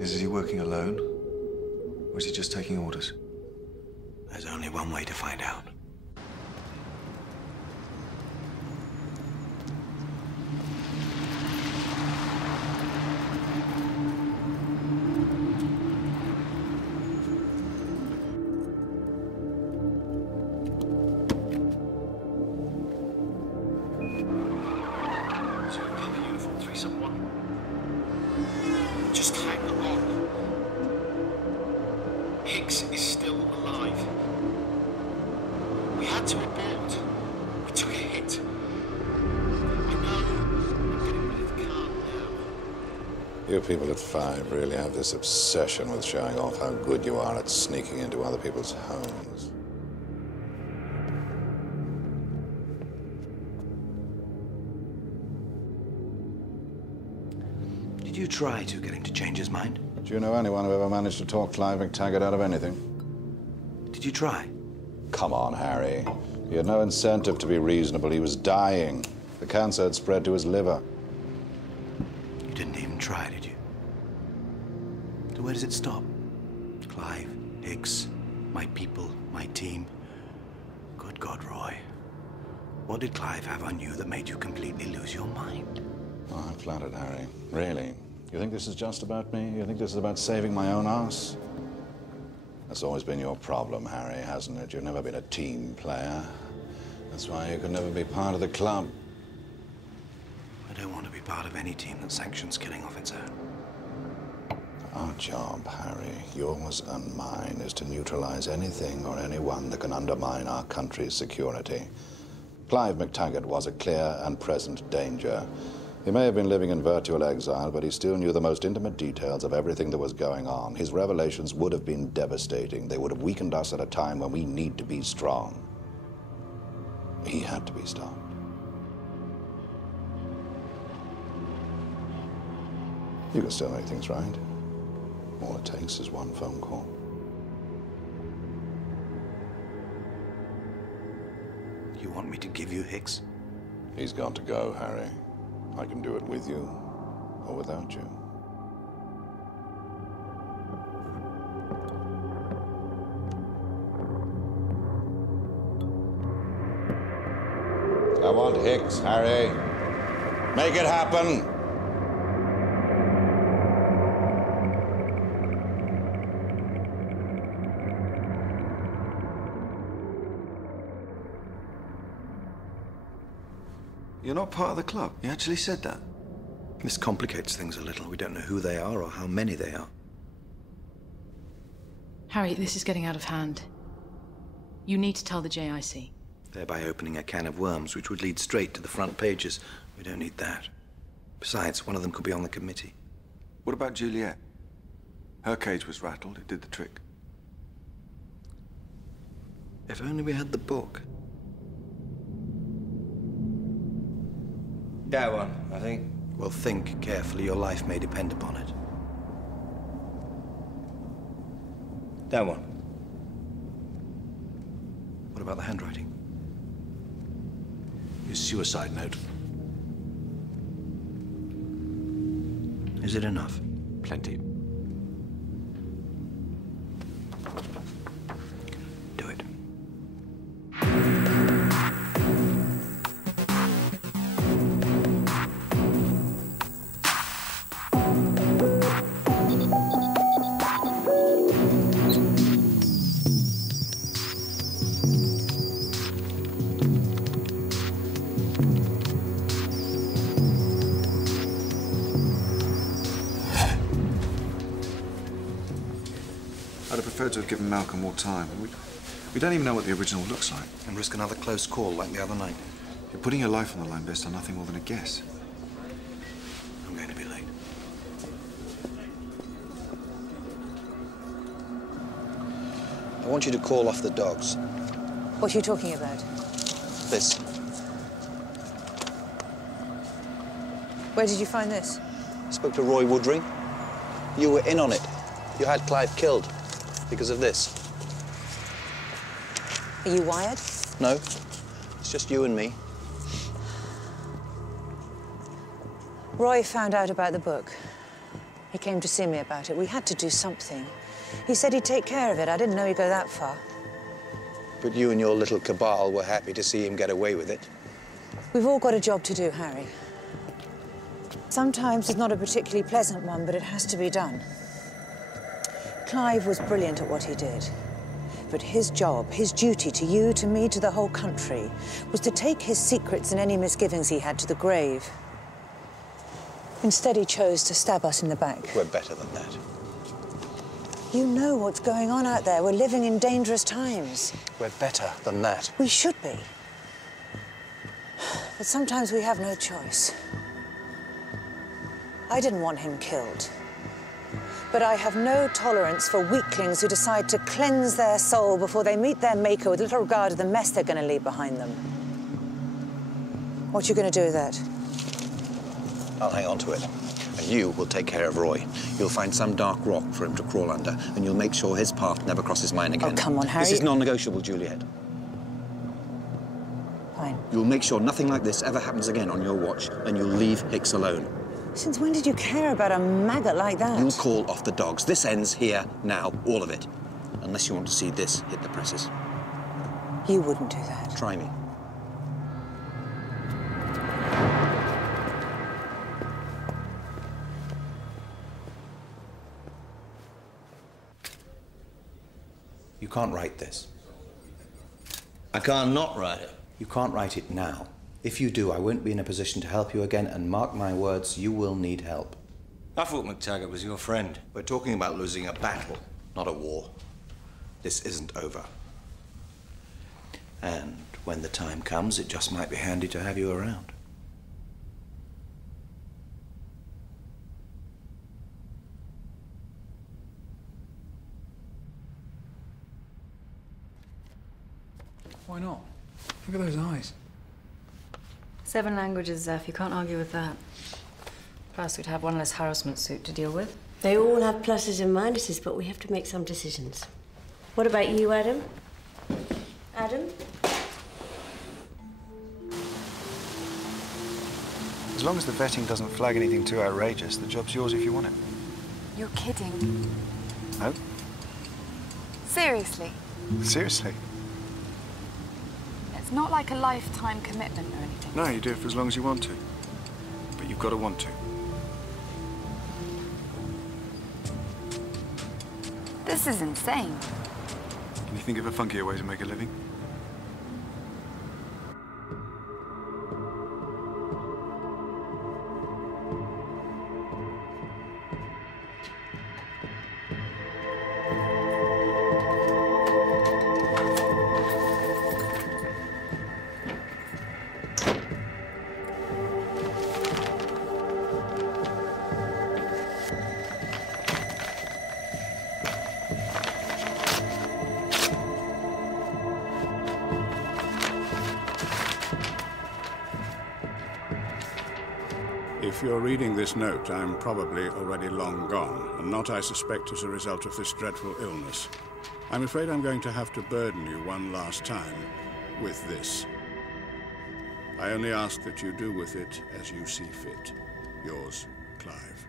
Is he working alone? Or is he just taking orders? There's only one way to find out. Just hang on. Hicks is still alive. We had to abort. We took a hit. I know I'm getting rid of the car now. You people at 5 really have this obsession with showing off how good you are at sneaking into other people's homes. Did you try to get him to change his mind? Do you know anyone who ever managed to talk Clive McTaggart out of anything? Did you try? Come on, Harry. He had no incentive to be reasonable. He was dying. The cancer had spread to his liver. You didn't even try, did you? So where does it stop? Clive, Hicks, my people, my team. Good God, Roy. What did Clive have on you that made you completely lose your mind? Oh, I'm flattered, Harry. Really? You think this is just about me? You think this is about saving my own ass? That's always been your problem, Harry, hasn't it? You've never been a team player. That's why you could never be part of the club. I don't want to be part of any team that sanctions killing off its own. Our job, Harry, yours and mine, is to neutralize anything or anyone that can undermine our country's security. Clive McTaggart was a clear and present danger. He may have been living in virtual exile, but he still knew the most intimate details of everything that was going on. His revelations would have been devastating. They would have weakened us at a time when we need to be strong. He had to be stopped. You can still make things right. All it takes is one phone call. You want me to give you Hicks? He's got to go, Harry. I can do it with you or without you. I want Hicks, Harry. Make it happen. You're not part of the club. You actually said that. This complicates things a little. We don't know who they are or how many they are. Harry, this is getting out of hand. You need to tell the JIC. Thereby opening a can of worms, which would lead straight to the front pages. We don't need that. Besides, one of them could be on the committee. What about Juliet? Her cage was rattled. It did the trick. If only we had the book. That one, I think. Well, think carefully. Your life may depend upon it. That one. What about the handwriting? His suicide note. Is it enough? Plenty. Do it. I'd have preferred to have given Malcolm more time. We don't even know what the original looks like. And risk another close call like the other night. You're putting your life on the line based on nothing more than a guess. I'm going to be late. I want you to call off the dogs. What are you talking about? This. Where did you find this? I spoke to Roy Woodring. You were in on it. You had Clive killed because of this. Are you wired? No, it's just you and me. Roy found out about the book. He came to see me about it. We had to do something. He said he'd take care of it. I didn't know he'd go that far. But you and your little cabal were happy to see him get away with it. We've all got a job to do, Harry. Sometimes it's not a particularly pleasant one, but it has to be done. Clive was brilliant at what he did. But his job, his duty to you, to me, to the whole country, was to take his secrets and any misgivings he had to the grave. Instead, he chose to stab us in the back. We're better than that. You know what's going on out there. We're living in dangerous times. We're better than that. We should be. But sometimes we have no choice. I didn't want him killed. But I have no tolerance for weaklings who decide to cleanse their soul before they meet their maker with little regard of the mess they're going to leave behind them. What are you going to do with that? I'll hang on to it. And you will take care of Roy. You'll find some dark rock for him to crawl under, and you'll make sure his path never crosses mine again. Oh, come on, Harry. This is non-negotiable, Juliet. Fine. You'll make sure nothing like this ever happens again on your watch, and you'll leave Hicks alone. Since when did you care about a maggot like that? You'll call off the dogs. This ends here, now, all of it. Unless you want to see this hit the presses. You wouldn't do that. Try me. You can't write this. I can't not write it. You can't write it now. If you do, I won't be in a position to help you again, and mark my words, you will need help. I thought McTaggart was your friend. We're talking about losing a battle, not a war. This isn't over. And when the time comes, it just might be handy to have you around. Why not? Look at those eyes. 7 languages, Zeph. You can't argue with that. Plus, we'd have one less harassment suit to deal with. They all have pluses and minuses, but we have to make some decisions. What about you, Adam? Adam? As long as the vetting doesn't flag anything too outrageous, the job's yours if you want it. You're kidding. No? Seriously? Seriously? It's not like a lifetime commitment or anything. No, you do it for as long as you want to. But you've got to want to. This is insane. Can you think of a funkier way to make a living? If you're reading this note, I'm probably already long gone, and not, I suspect, as a result of this dreadful illness. I'm afraid I'm going to have to burden you one last time with this. I only ask that you do with it as you see fit. Yours, Clive.